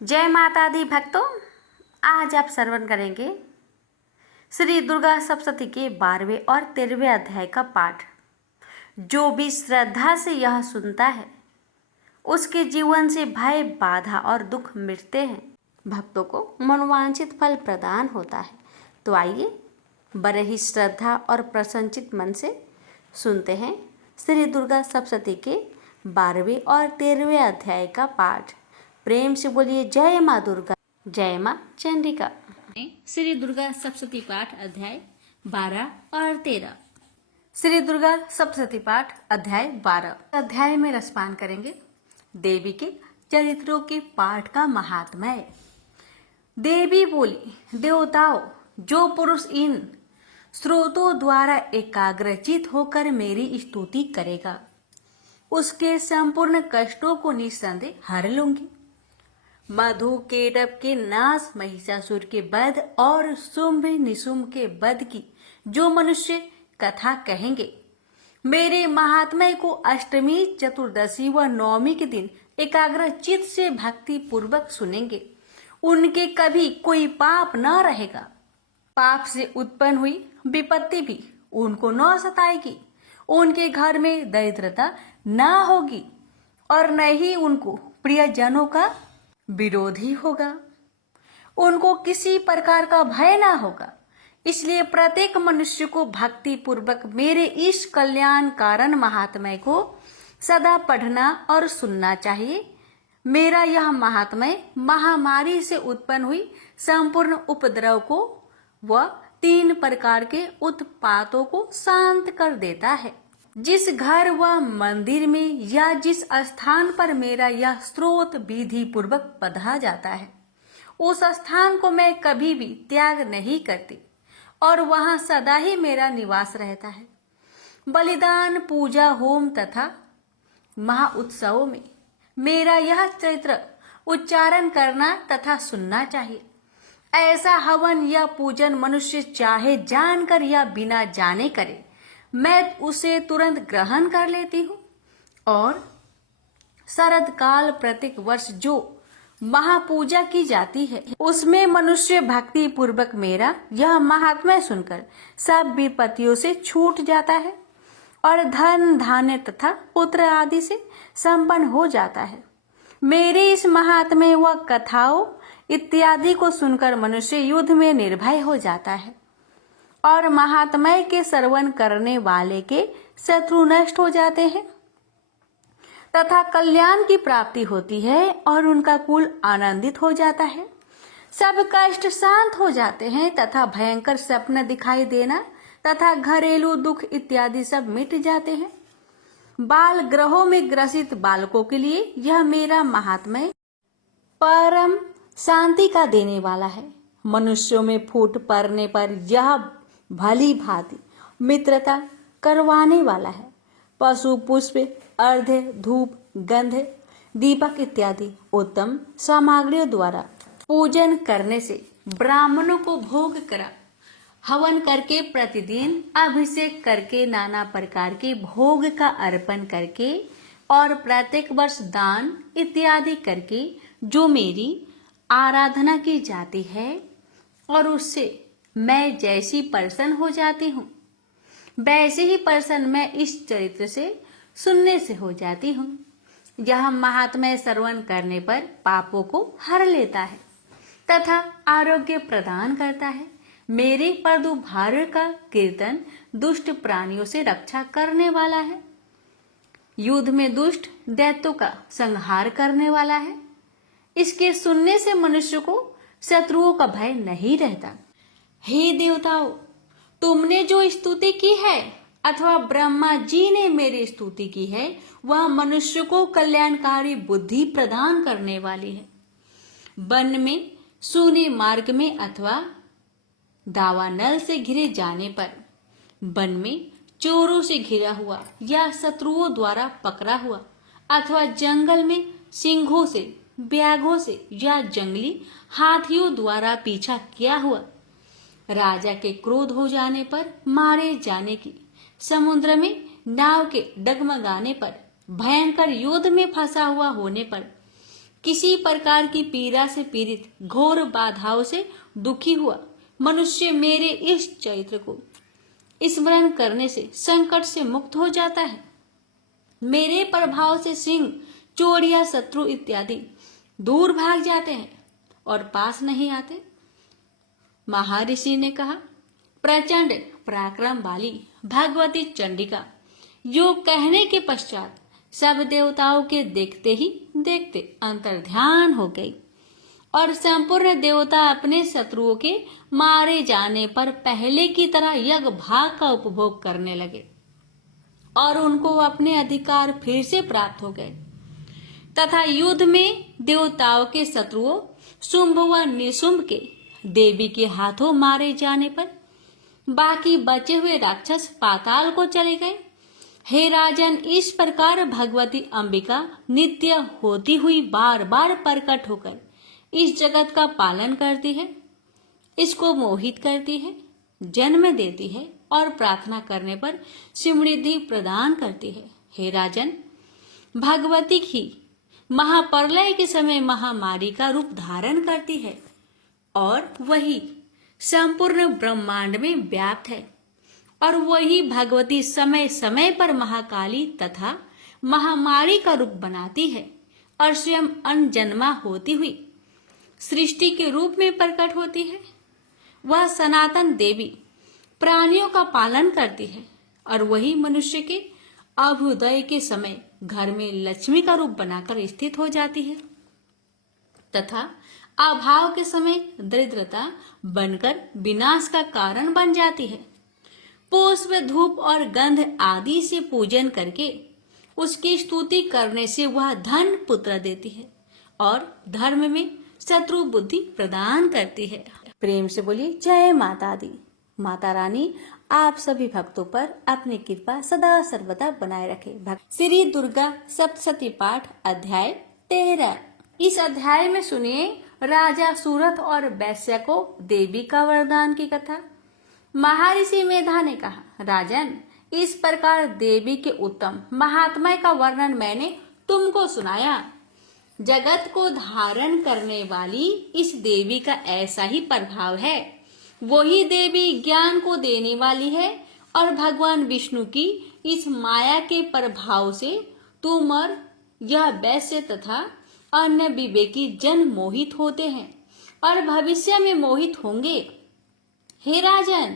जय माता दी भक्तों, आज आप श्रवण करेंगे श्री दुर्गा सप्तशती के 12वें और 13वें अध्याय का पाठ। जो भी श्रद्धा से यह सुनता है उसके जीवन से भय, बाधा और दुख मिटते हैं। भक्तों को मनोवांछित फल प्रदान होता है। तो आइए बड़े ही श्रद्धा और प्रसन्नचित मन से सुनते हैं श्री दुर्गा सप्तशती के 12वें और 13वें अध्याय का पाठ। प्रेम से बोलिए जय माँ दुर्गा, जय माँ चंडिका। श्री दुर्गा सप्तशती पाठ अध्याय 12 और 13। श्री दुर्गा सप्तशती पाठ अध्याय 12 अध्याय में रसपान करेंगे देवी के चरित्रों के पाठ का महात्म्य। देवी बोली, देवताओं, जो पुरुष इन स्रोतों द्वारा एकाग्रचित होकर मेरी स्तुति करेगा उसके संपूर्ण कष्टों को निस्संदेह हर लूंगी। मधु केटप के नाश, महिषासुर के वध और शुंभ निशुंभ के वध की जो मनुष्य कथा कहेंगे, मेरे महात्म्य को अष्टमी, चतुर्दशी व नवमी के दिन एकाग्रचित से भक्ति पूर्वक सुनेंगे, उनके कभी कोई पाप न रहेगा। पाप से उत्पन्न हुई विपत्ति भी उनको न सताएगी। उनके घर में दरिद्रता न होगी और न ही उनको प्रियजनों का विरोधी होगा। उनको किसी प्रकार का भय ना होगा। इसलिए प्रत्येक मनुष्य को भक्ति पूर्वक मेरे इस कल्याण कारण महात्म्य को सदा पढ़ना और सुनना चाहिए। मेरा यह महात्म्य महामारी से उत्पन्न हुई संपूर्ण उपद्रव को व 3 प्रकार के उत्पातों को शांत कर देता है। जिस घर व मंदिर में या जिस स्थान पर मेरा यह स्रोत विधि पूर्वक पढ़ा जाता है, उस स्थान को मैं कभी भी त्याग नहीं करती और वहां सदा ही मेरा निवास रहता है। बलिदान, पूजा, होम तथा महाउत्सवों में मेरा यह चरित्र उच्चारण करना तथा सुनना चाहिए। ऐसा हवन या पूजन मनुष्य चाहे जानकर या बिना जाने करे, मैं उसे तुरंत ग्रहण कर लेती हूँ। और शरद काल प्रत्येक वर्ष जो महापूजा की जाती है, उसमें मनुष्य भक्ति पूर्वक मेरा यह महात्म्य सुनकर सब विपत्तियों से छूट जाता है और धन, धान्य तथा पुत्र आदि से संपन्न हो जाता है। मेरे इस महात्म्य व कथाओं इत्यादि को सुनकर मनुष्य युद्ध में निर्भय हो जाता है और महात्म्य के श्रवण करने वाले के शत्रु नष्ट हो जाते हैं तथा कल्याण की प्राप्ति होती है और उनका कुल आनंदित हो जाता है। सब कष्ट शांत हो जाते हैं तथा भयंकर स्वप्न दिखाई देना तथा घरेलू दुख इत्यादि सब मिट जाते हैं। बाल ग्रहों में ग्रसित बालकों के लिए यह मेरा महात्म्य परम शांति का देने वाला है। मनुष्यों में फूट पड़ने पर यह भली भांति मित्रता करवाने वाला है। पशु, पुष्प, अर्घ्य, धूप, गंध, दीपक इत्यादि उत्तम सामग्रियों द्वारा पूजन करने से ब्राह्मणों को भोग करा, हवन करके, प्रतिदिन अभिषेक करके, नाना प्रकार के भोग का अर्पण करके और प्रत्येक वर्ष दान इत्यादि करके जो मेरी आराधना की जाती है और उससे मैं जैसी प्रसन्न हो जाती हूँ, वैसे ही प्रसन्न मैं इस चरित्र से सुनने से हो जाती हूँ। यह महात्म्य श्रवण करने पर पापों को हर लेता है तथा आरोग्य प्रदान करता है। मेरे पदुभार का कीर्तन दुष्ट प्राणियों से रक्षा करने वाला है, युद्ध में दुष्ट दैत्यों का संहार करने वाला है। इसके सुनने से मनुष्य को शत्रुओं का भय नहीं रहता। हे देवताओं, तुमने जो स्तुति की है अथवा ब्रह्मा जी ने मेरी स्तुति की है, वह मनुष्य को कल्याणकारी बुद्धि प्रदान करने वाली है। वन में, सूने मार्ग में अथवा दावानल से घिरे जाने पर, वन में चोरों से घिरा हुआ या शत्रुओं द्वारा पकड़ा हुआ अथवा जंगल में सिंहों से, व्याघ्रों से या जंगली हाथियों द्वारा पीछा किया हुआ, राजा के क्रोध हो जाने पर मारे जाने की, समुद्र में नाव के डगमगाने पर, भयंकर युद्ध में फंसा हुआ होने पर, किसी प्रकार की पीड़ा से पीड़ित, घोर बाधाओं से दुखी हुआ मनुष्य मेरे इस चरित्र को स्मरण करने से संकट से मुक्त हो जाता है। मेरे प्रभाव से सिंह, चोर या शत्रु इत्यादि दूर भाग जाते हैं और पास नहीं आते। महर्षि ने कहा, प्रचंड पराक्रम वाली भगवती चंडिका योग कहने के पश्चात सब देवताओं के देखते ही देखते अंतर्ध्यान हो गई और संपूर्ण देवता अपने शत्रुओं के मारे जाने पर पहले की तरह यज्ञ भाग का उपभोग करने लगे और उनको अपने अधिकार फिर से प्राप्त हो गए तथा युद्ध में देवताओं के शत्रुओं शुंभ व निशुंभ के देवी के हाथों मारे जाने पर बाकी बचे हुए राक्षस पाताल को चले गए। हे राजन, इस प्रकार भगवती अंबिका नित्य होती हुई बार बार प्रकट होकर इस जगत का पालन करती है, इसको मोहित करती है, जन्म देती है और प्रार्थना करने पर समृद्धि प्रदान करती है। हे राजन, भगवती ही महाप्रलय के समय महामारी का रूप धारण करती है और वही संपूर्ण ब्रह्मांड में व्याप्त है और वही भगवती समय समय पर महाकाली तथा महामारी का रूप बनाती है और स्वयं अनजन्मा होती हुई सृष्टि के रूप में प्रकट होती है। वह सनातन देवी प्राणियों का पालन करती है और वही मनुष्य के अभ्युदय के समय घर में लक्ष्मी का रूप बनाकर स्थित हो जाती है तथा अभाव के समय दरिद्रता बनकर विनाश का कारण बन जाती है। पुष्प, धूप और गंध आदि से पूजन करके उसकी स्तुति करने से वह धन पुत्र देती है और धर्म में शत्रु बुद्धि प्रदान करती है। प्रेम से बोलिए जय माता दी। माता रानी आप सभी भक्तों पर अपनी कृपा सदा सर्वदा बनाए रखे। श्री दुर्गा सप्तशती पाठ अध्याय 13। इस अध्याय में सुनिए राजा सूरत और वैश्य को देवी का वरदान की कथा। महर्षि मेधा ने कहा, राजन, इस प्रकार देवी के उत्तम महात्म्य का वर्णन मैंने तुमको सुनाया। जगत को धारण करने वाली इस देवी का ऐसा ही प्रभाव है। वही देवी ज्ञान को देने वाली है और भगवान विष्णु की इस माया के प्रभाव से तुम और यह वैश्य तथा अन्य विवेकी जन मोहित होते हैं और भविष्य में मोहित होंगे। हे राजन,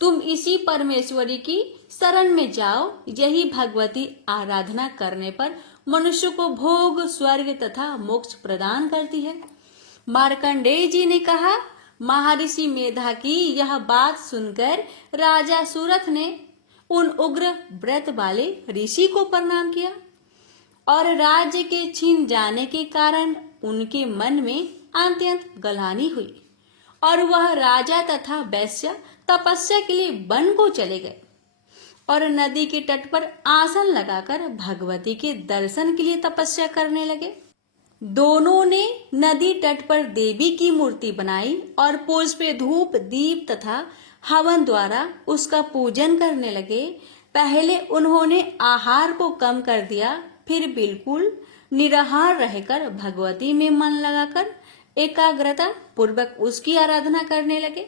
तुम इसी परमेश्वरी की शरण में जाओ। यही भगवती आराधना करने पर मनुष्य को भोग, स्वर्ग तथा मोक्ष प्रदान करती है। मार्कंडेय जी ने कहा, महर्षि मेधा की यह बात सुनकर राजा सूरत ने उन उग्र व्रत वाले ऋषि को प्रणाम किया और राज्य के छीन जाने के कारण उनके मन में अत्यंत ग्लानि हुई और वह राजा तथा वैश्य तपस्या के लिए वन को चले गए और नदी के तट पर आसन लगाकर भगवती के दर्शन के लिए तपस्या करने लगे। दोनों ने नदी तट पर देवी की मूर्ति बनाई और पुष्प, धूप, दीप तथा हवन द्वारा उसका पूजन करने लगे। पहले उन्होंने आहार को कम कर दिया, फिर बिल्कुल निराहार रहकर भगवती में मन लगाकर एकाग्रता पूर्वक उसकी आराधना करने लगे।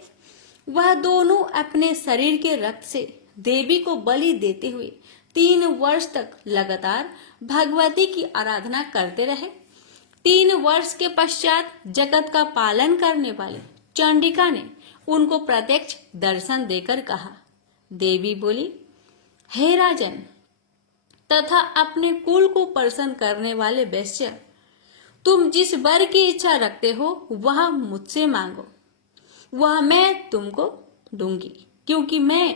वह दोनों अपने शरीर के रक्त से देवी को बलि देते हुए 3 वर्ष तक लगातार भगवती की आराधना करते रहे। 3 वर्ष के पश्चात जगत का पालन करने वाले चंडिका ने उनको प्रत्यक्ष दर्शन देकर कहा। देवी बोली, हे राजन तथा अपने कुल को प्रसन्न करने वाले वैश्य, तुम जिस वर की इच्छा रखते हो वह मुझसे मांगो, वह मैं तुमको दूंगी, क्योंकि मैं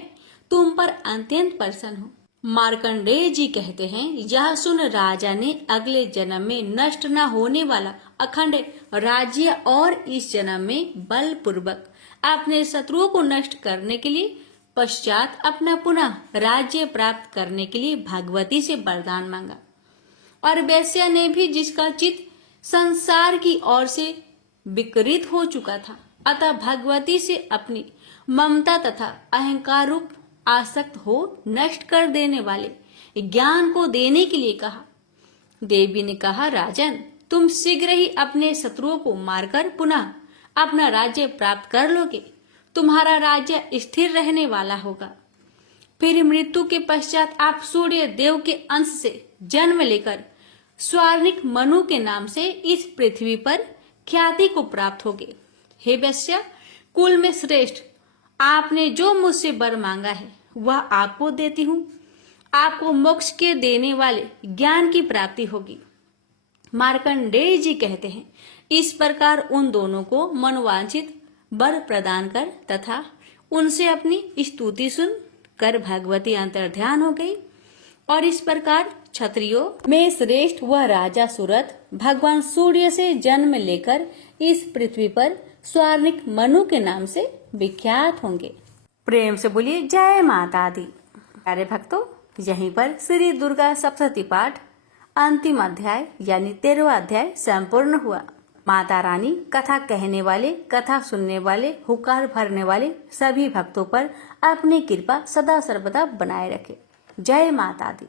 तुम पर अत्यंत प्रसन्न हूँ। मार्कंडेय जी कहते हैं, यह सुन राजा ने अगले जन्म में नष्ट न होने वाला अखंड राज्य और इस जन्म में बलपूर्वक अपने शत्रुओं को नष्ट करने के लिए पश्चात अपना पुनः राज्य प्राप्त करने के लिए भगवती से वरदान मांगा। और वैश्य ने भी, जिसका चित्त संसार की ओर से विकृत हो चुका था, अतः भगवती से अपनी ममता तथा अहंकार रूप आसक्त हो नष्ट कर देने वाले ज्ञान को देने के लिए कहा। देवी ने कहा, राजन तुम शीघ्र ही अपने शत्रुओं को मारकर पुनः अपना राज्य प्राप्त कर लोगे। तुम्हारा राज्य स्थिर रहने वाला होगा। फिर मृत्यु के पश्चात आप सूर्य देव के अंश से जन्म लेकर स्वर्णिक मनु के नाम से इस पृथ्वी पर ख्याति को प्राप्त होगे। हे वैश्य, कुल में श्रेष्ठ, आपने जो मुझसे वर मांगा है वह आपको देती हूँ। आपको मोक्ष के देने वाले ज्ञान की प्राप्ति होगी। मार्कंडेय जी कहते हैं, इस प्रकार उन दोनों को मनोवांछित वर प्रदान कर तथा उनसे अपनी स्तुति सुन कर भगवती अंतर्ध्यान हो गई। और इस प्रकार क्षत्रियों में श्रेष्ठ वह राजा सुरथ भगवान सूर्य से जन्म लेकर इस पृथ्वी पर स्वर्णिक मनु के नाम से विख्यात होंगे। प्रेम से बोलिए जय माता दी। प्यारे भक्तों, यहीं पर श्री दुर्गा सप्तशती पाठ अंतिम अध्याय यानी 13वां अध्याय संपूर्ण हुआ। माता रानी कथा कहने वाले, कथा सुनने वाले, हुकार भरने वाले सभी भक्तों पर अपनी कृपा सदा सर्वदा बनाए रखे। जय माता दी।